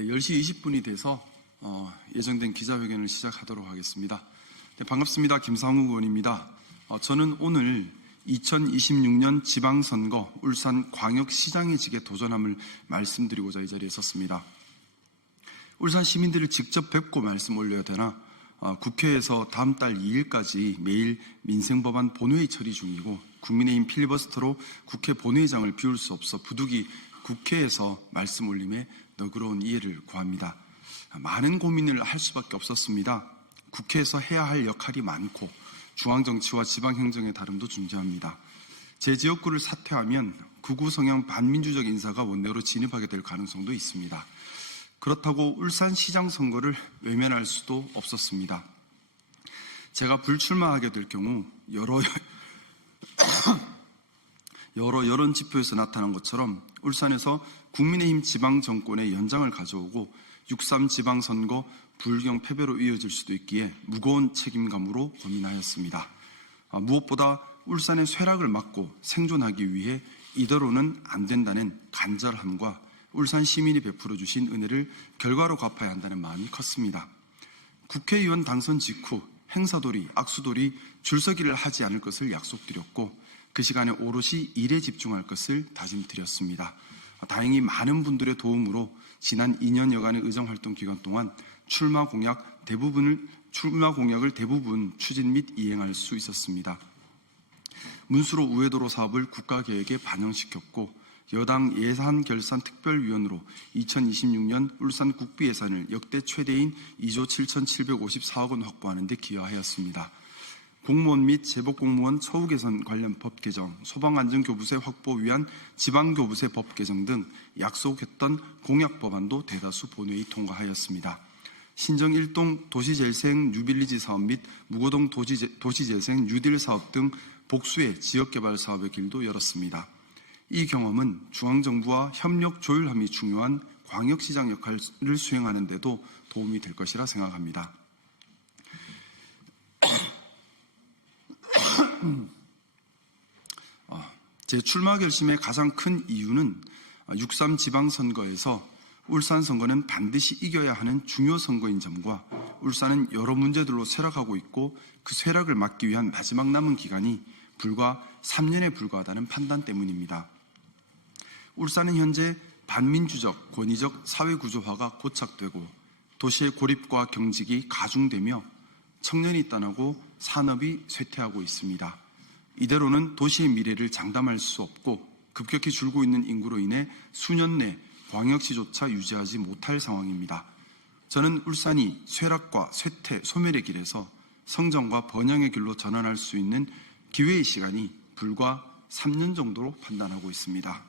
네, 10시 20분이 돼서 예정된 기자회견을 시작하도록 하겠습니다. 네, 반갑습니다. 김상욱 의원입니다. 저는 오늘 2026년 지방선거 울산광역시장의직에 도전함을 말씀드리고자 이 자리에 섰습니다. 울산 시민들을 직접 뵙고 말씀 올려야 되나 국회에서 다음 달 2일까지 매일 민생법안 본회의 처리 중이고 국민의힘 필리버스터로 국회 본회의장을 비울 수 없어 부득이 국회에서 말씀 올림에 너그러운 이해를 구합니다. 많은 고민을 할 수밖에 없었습니다. 국회에서 해야 할 역할이 많고 중앙정치와 지방행정의 다름도 존재합니다. 제 지역구를 사퇴하면 극우 성향 반민주적 인사가 원내로 진입하게 될 가능성도 있습니다. 그렇다고 울산시장 선거를 외면할 수도 없었습니다. 제가 불출마하게 될 경우 여러 여론 지표에서 나타난 것처럼 울산에서 국민의힘 지방정권의 연장을 가져오고 6.3 지방선거 불경 패배로 이어질 수도 있기에 무거운 책임감으로 고민하였습니다. 무엇보다 울산의 쇠락을 막고 생존하기 위해 이대로는 안 된다는 간절함과 울산 시민이 베풀어 주신 은혜를 결과로 갚아야 한다는 마음이 컸습니다. 국회의원 당선 직후 행사돌이, 악수돌이 줄서기를 하지 않을 것을 약속드렸고 그 시간에 오롯이 일에 집중할 것을 다짐드렸습니다. 다행히 많은 분들의 도움으로 지난 2년여간의 의정활동 기간 동안 출마 공약을 대부분 추진 및 이행할 수 있었습니다. 문수로 우회도로 사업을 국가계획에 반영시켰고 여당 예산결산특별위원으로 2026년 울산 국비 예산을 역대 최대인 2조 7,754억 원 확보하는 데 기여하였습니다. 공무원 및 제복공무원 처우 개선 관련 법 개정, 소방안전교부세 확보 위한 지방교부세 법 개정 등 약속했던 공약 법안도 대다수 본회의 통과하였습니다. 신정 1동 도시재생 뉴빌리지 사업 및 무고동 도시재생 뉴딜 사업 등 복수의 지역개발 사업의 길도 열었습니다. 이 경험은 중앙정부와 협력 조율함이 중요한 광역시장 역할을 수행하는 데도 도움이 될 것이라 생각합니다. 제 출마 결심의 가장 큰 이유는 6.3 지방선거에서 울산 선거는 반드시 이겨야 하는 중요 선거인 점과 울산은 여러 문제들로 쇠락하고 있고 그 쇠락을 막기 위한 마지막 남은 기간이 불과 3년에 불과하다는 판단 때문입니다. 울산은 현재 반민주적, 권위적 사회구조화가 고착되고 도시의 고립과 경직이 가중되며 청년이 떠나고 산업이 쇠퇴하고 있습니다. 이대로는 도시의 미래를 장담할 수 없고 급격히 줄고 있는 인구로 인해 수년 내 광역시조차 유지하지 못할 상황입니다. 저는 울산이 쇠락과 쇠퇴, 소멸의 길에서 성장과 번영의 길로 전환할 수 있는 기회의 시간이 불과 3년 정도로 판단하고 있습니다.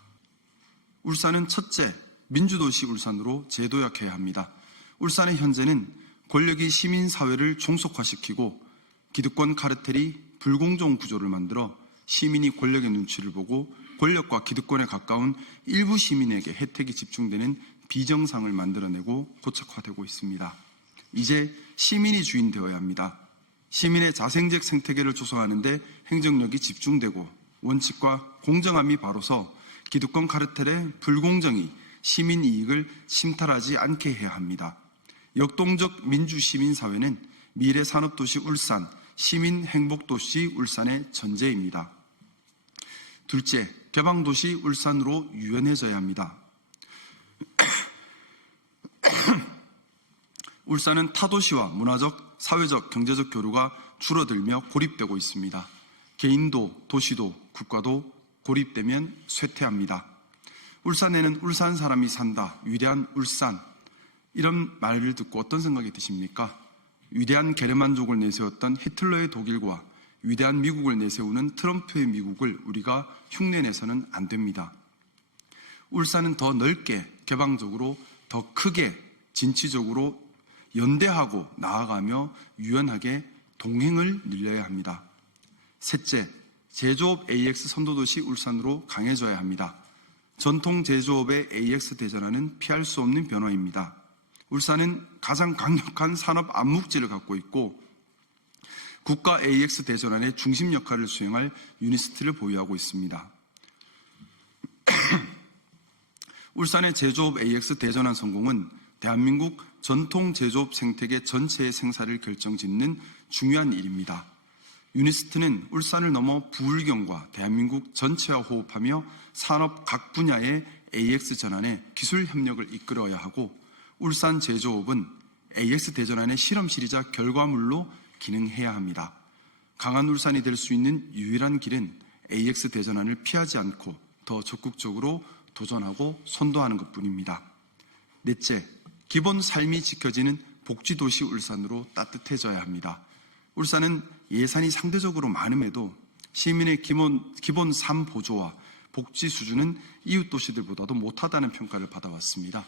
울산은 첫째, 민주도시 울산으로 재도약해야 합니다. 울산의 현재는 권력이 시민사회를 종속화시키고 기득권 카르텔이 불공정 구조를 만들어 시민이 권력의 눈치를 보고 권력과 기득권에 가까운 일부 시민에게 혜택이 집중되는 비정상을 만들어내고 고착화되고 있습니다. 이제 시민이 주인 되어야 합니다. 시민의 자생적 생태계를 조성하는 데 행정력이 집중되고 원칙과 공정함이 바로서 기득권 카르텔의 불공정이 시민 이익을 침탈하지 않게 해야 합니다. 역동적 민주시민사회는 미래산업도시 울산, 시민행복도시 울산의 전제입니다. 둘째, 개방도시 울산으로 유연해져야 합니다. 울산은 타도시와 문화적, 사회적, 경제적 교류가 줄어들며 고립되고 있습니다. 개인도, 도시도, 국가도 고립되면 쇠퇴합니다. 울산에는 울산 사람이 산다, 위대한 울산, 이런 말을 듣고 어떤 생각이 드십니까? 위대한 게르만족을 내세웠던 히틀러의 독일과 위대한 미국을 내세우는 트럼프의 미국을 우리가 흉내내서는 안 됩니다. 울산은 더 넓게, 개방적으로, 더 크게, 진취적으로 연대하고 나아가며 유연하게 동행을 늘려야 합니다. 셋째, 제조업 AX 선도도시 울산으로 강해져야 합니다. 전통 제조업의 AX 대전환은 피할 수 없는 변화입니다. 울산은 가장 강력한 산업 암묵지를 갖고 있고 국가 AX 대전환의 중심 역할을 수행할 유니스트를 보유하고 있습니다. 울산의 제조업 AX 대전환 성공은 대한민국 전통 제조업 생태계 전체의 생사를 결정짓는 중요한 일입니다. 유니스트는 울산을 넘어 부울경과 대한민국 전체와 호흡하며 산업 각 분야의 AX 전환에 기술 협력을 이끌어야 하고, 울산 제조업은 AX 대전환의 실험실이자 결과물로 기능해야 합니다. 강한 울산이 될 수 있는 유일한 길은 AX 대전환을 피하지 않고 더 적극적으로 도전하고 선도하는 것뿐입니다. 넷째, 기본 삶이 지켜지는 복지도시 울산으로 따뜻해져야 합니다. 울산은 예산이 상대적으로 많음에도 시민의 기본 삶 보조와 복지 수준은 이웃 도시들보다도 못하다는 평가를 받아왔습니다.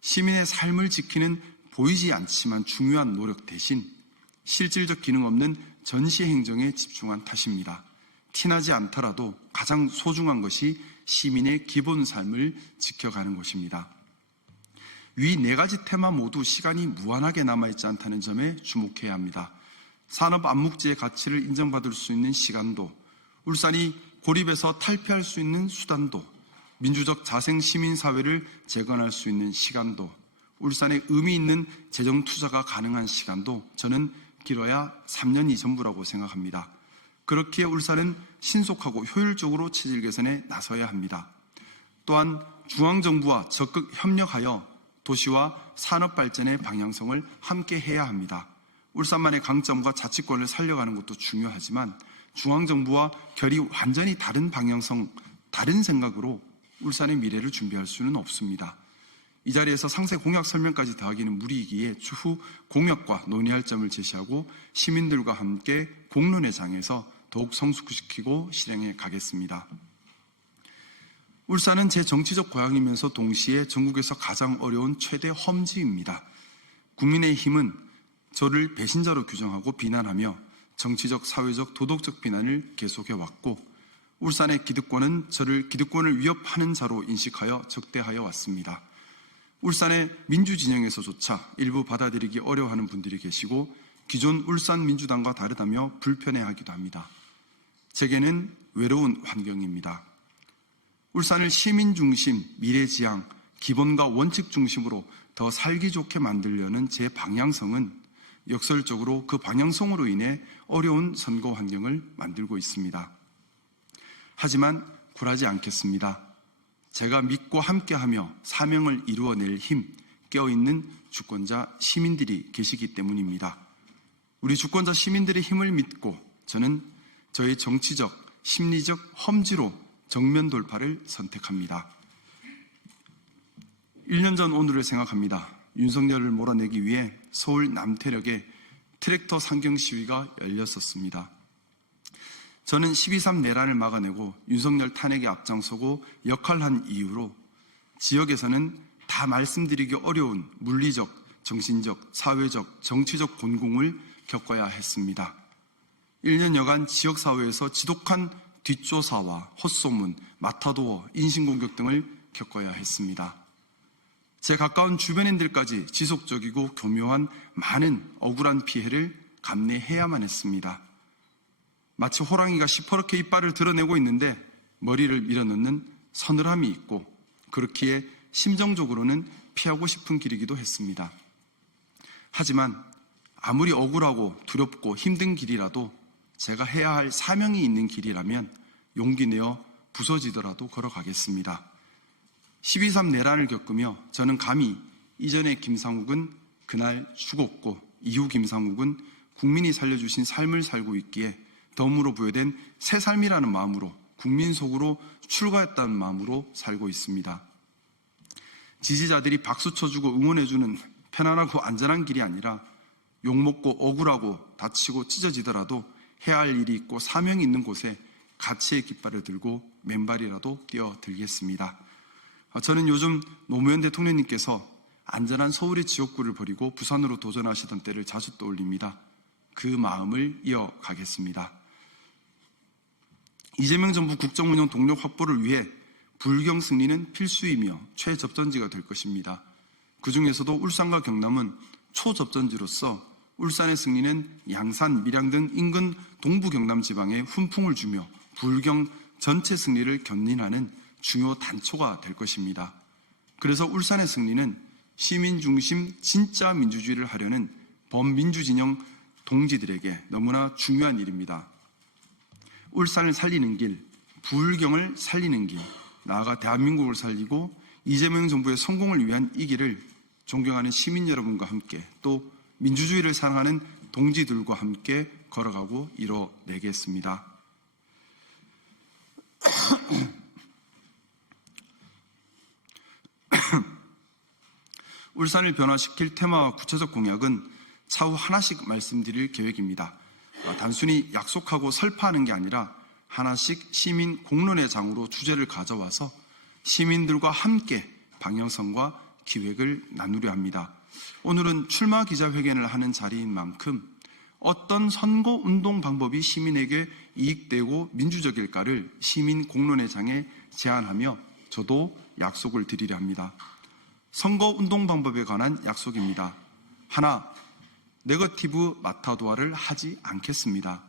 시민의 삶을 지키는 보이지 않지만 중요한 노력 대신 실질적 기능 없는 전시 행정에 집중한 탓입니다. 티나지 않더라도 가장 소중한 것이 시민의 기본 삶을 지켜가는 것입니다. 위 네 가지 테마 모두 시간이 무한하게 남아있지 않다는 점에 주목해야 합니다. 산업 암묵지의 가치를 인정받을 수 있는 시간도, 울산이 고립에서 탈피할 수 있는 수단도, 민주적 자생 시민사회를 재건할 수 있는 시간도, 울산에 의미 있는 재정 투자가 가능한 시간도 저는 길어야 3년이 전부라고 생각합니다. 그렇기에 울산은 신속하고 효율적으로 체질 개선에 나서야 합니다. 또한 중앙정부와 적극 협력하여 도시와 산업 발전의 방향성을 함께 해야 합니다. 울산만의 강점과 자치권을 살려가는 것도 중요하지만 중앙정부와 결이 완전히 다른 방향성, 다른 생각으로 울산의 미래를 준비할 수는 없습니다. 이 자리에서 상세 공약 설명까지 더하기는 무리이기에 추후 공약과 논의할 점을 제시하고 시민들과 함께 공론의 장에서 더욱 성숙시키고 실행해 가겠습니다. 울산은 제 정치적 고향이면서 동시에 전국에서 가장 어려운 최대 험지입니다. 국민의힘은 저를 배신자로 규정하고 비난하며 정치적, 사회적, 도덕적 비난을 계속해왔고, 울산의 기득권은 저를 기득권을 위협하는 자로 인식하여 적대하여 왔습니다. 울산의 민주진영에서조차 일부 받아들이기 어려워하는 분들이 계시고 기존 울산민주당과 다르다며 불편해하기도 합니다. 제게는 외로운 환경입니다. 울산을 시민중심, 미래지향, 기본과 원칙 중심으로 더 살기 좋게 만들려는 제 방향성은 역설적으로 그 방향성으로 인해 어려운 선거 환경을 만들고 있습니다. 하지만 굴하지 않겠습니다. 제가 믿고 함께하며 사명을 이루어낼 힘, 깨어있는 주권자 시민들이 계시기 때문입니다. 우리 주권자 시민들의 힘을 믿고 저는 저의 정치적, 심리적 험지로 정면 돌파를 선택합니다. 1년 전 오늘을 생각합니다. 윤석열을 몰아내기 위해 서울 남태역에 트랙터 상경 시위가 열렸었습니다. 저는 12.3 내란을 막아내고 윤석열 탄핵에 앞장서고 역할한 이유로 지역에서는 다 말씀드리기 어려운 물리적, 정신적, 사회적, 정치적 곤궁을 겪어야 했습니다. 1년여간 지역사회에서 지독한 뒷조사와 헛소문, 마타도어, 인신공격 등을 겪어야 했습니다. 제 가까운 주변인들까지 지속적이고 교묘한 많은 억울한 피해를 감내해야만 했습니다. 마치 호랑이가 시퍼렇게 이빨을 드러내고 있는데 머리를 밀어넣는 서늘함이 있고, 그렇기에 심정적으로는 피하고 싶은 길이기도 했습니다. 하지만 아무리 억울하고 두렵고 힘든 길이라도 제가 해야 할 사명이 있는 길이라면 용기 내어 부서지더라도 걸어가겠습니다. 12.3 내란을 겪으며 저는 감히 이전의 김상욱은 그날 죽었고 이후 김상욱은 국민이 살려주신 삶을 살고 있기에 덤으로 부여된 새 삶이라는 마음으로 국민 속으로 출가했다는 마음으로 살고 있습니다. 지지자들이 박수 쳐주고 응원해주는 편안하고 안전한 길이 아니라 욕먹고 억울하고 다치고 찢어지더라도 해야 할 일이 있고 사명이 있는 곳에 가치의 깃발을 들고 맨발이라도 뛰어들겠습니다. 저는 요즘 노무현 대통령님께서 안전한 서울의 지역구를 버리고 부산으로 도전하시던 때를 자주 떠올립니다. 그 마음을 이어가겠습니다. 이재명 정부 국정운영 동력 확보를 위해 불경 승리는 필수이며 최접전지가 될 것입니다. 그 중에서도 울산과 경남은 초접전지로서 울산의 승리는 양산, 밀양 등 인근 동부 경남 지방에 훈풍을 주며 불경 전체 승리를 견인하는 중요 단초가 될 것입니다. 그래서 울산의 승리는 시민 중심 진짜 민주주의를 하려는 범민주 진영 동지들에게 너무나 중요한 일입니다. 울산을 살리는 길, 부울경을 살리는 길, 나아가 대한민국을 살리고 이재명 정부의 성공을 위한 이 길을 존경하는 시민 여러분과 함께 또 민주주의를 사랑하는 동지들과 함께 걸어가고 이뤄내겠습니다. 울산을 변화시킬 테마와 구체적 공약은 차후 하나씩 말씀드릴 계획입니다. 단순히 약속하고 설파하는 게 아니라 하나씩 시민 공론의 장으로 주제를 가져와서 시민들과 함께 방향성과 기획을 나누려 합니다. 오늘은 출마 기자회견을 하는 자리인 만큼 어떤 선거운동 방법이 시민에게 이익되고 민주적일까를 시민 공론의 장에 제안하며 저도 약속을 드리려 합니다. 선거운동 방법에 관한 약속입니다. 하나, 네거티브 마타도아를 하지 않겠습니다.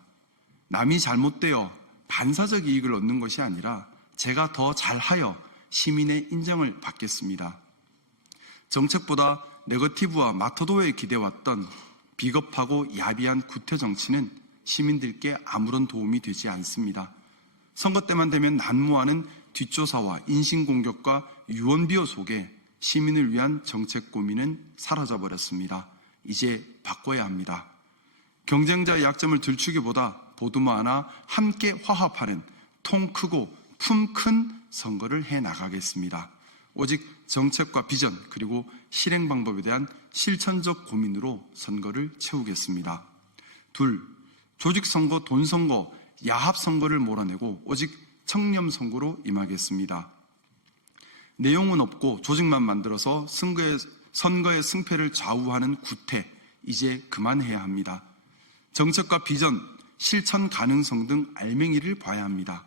남이 잘못되어 반사적 이익을 얻는 것이 아니라 제가 더 잘하여 시민의 인정을 받겠습니다. 정책보다 네거티브와 마타도어에 기대왔던 비겁하고 야비한 구태 정치는 시민들께 아무런 도움이 되지 않습니다. 선거 때만 되면 난무하는 뒷조사와 인신공격과 유언비어 속에 시민을 위한 정책 고민은 사라져버렸습니다. 이제 바꿔야 합니다. 경쟁자의 약점을 들추기보다 보듬어 안아 함께 화합하는 통 크고 품 큰 선거를 해나가겠습니다. 오직 정책과 비전 그리고 실행 방법에 대한 실천적 고민으로 선거를 채우겠습니다. 둘, 조직선거, 돈선거, 야합선거를 몰아내고 오직 청렴선거로 임하겠습니다. 내용은 없고 조직만 만들어서 선거의 승패를 좌우하는 구태, 이제 그만해야 합니다. 정책과 비전, 실천 가능성 등 알맹이를 봐야 합니다.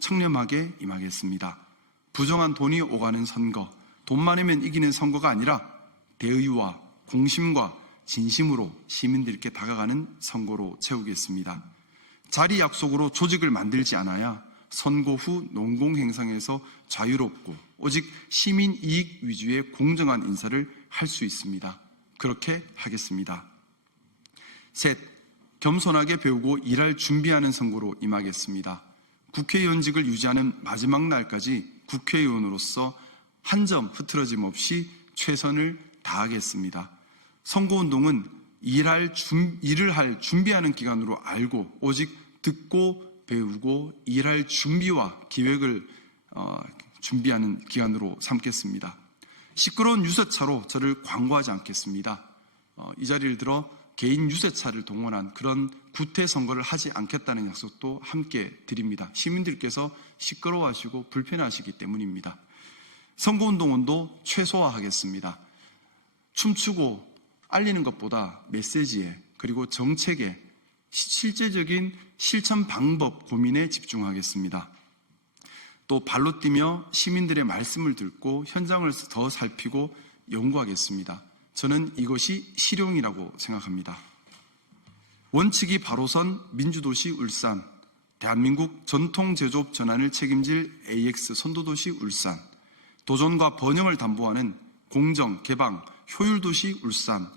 청렴하게 임하겠습니다. 부정한 돈이 오가는 선거, 돈 많으면 이기는 선거가 아니라 대의와 공심과 진심으로 시민들께 다가가는 선거로 채우겠습니다. 자리 약속으로 조직을 만들지 않아야 선거 후 농공행상에서 자유롭고 오직 시민 이익 위주의 공정한 인사를 할 수 있습니다. 그렇게 하겠습니다. 셋, 겸손하게 배우고 일할 준비하는 선거로 임하겠습니다. 국회의원직을 유지하는 마지막 날까지 국회의원으로서 한 점 흐트러짐 없이 최선을 다하겠습니다. 선거운동은 일을 할 준비하는 기간으로 알고 오직 듣고 배우고 일할 준비와 기획을 준비하는 기간으로 삼겠습니다. 시끄러운 유세차로 저를 광고하지 않겠습니다. 이 자리를 들어 개인 유세차를 동원한 그런 구태 선거를 하지 않겠다는 약속도 함께 드립니다. 시민들께서 시끄러워하시고 불편하시기 때문입니다. 선거운동원도 최소화하겠습니다. 춤추고 알리는 것보다 메시지에 그리고 정책에 실제적인 실천 방법 고민에 집중하겠습니다. 또 발로 뛰며 시민들의 말씀을 듣고 현장을 더 살피고 연구하겠습니다. 저는 이것이 실용이라고 생각합니다. 원칙이 바로선 민주도시 울산, 대한민국 전통제조업 전환을 책임질 AX 선도도시 울산, 도전과 번영을 담보하는 공정, 개방, 효율도시 울산,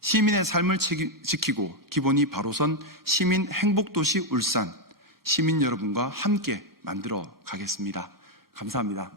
시민의 삶을 지키고 기본이 바로선 시민 행복도시 울산, 시민 여러분과 함께 만들어 가겠습니다. 감사합니다.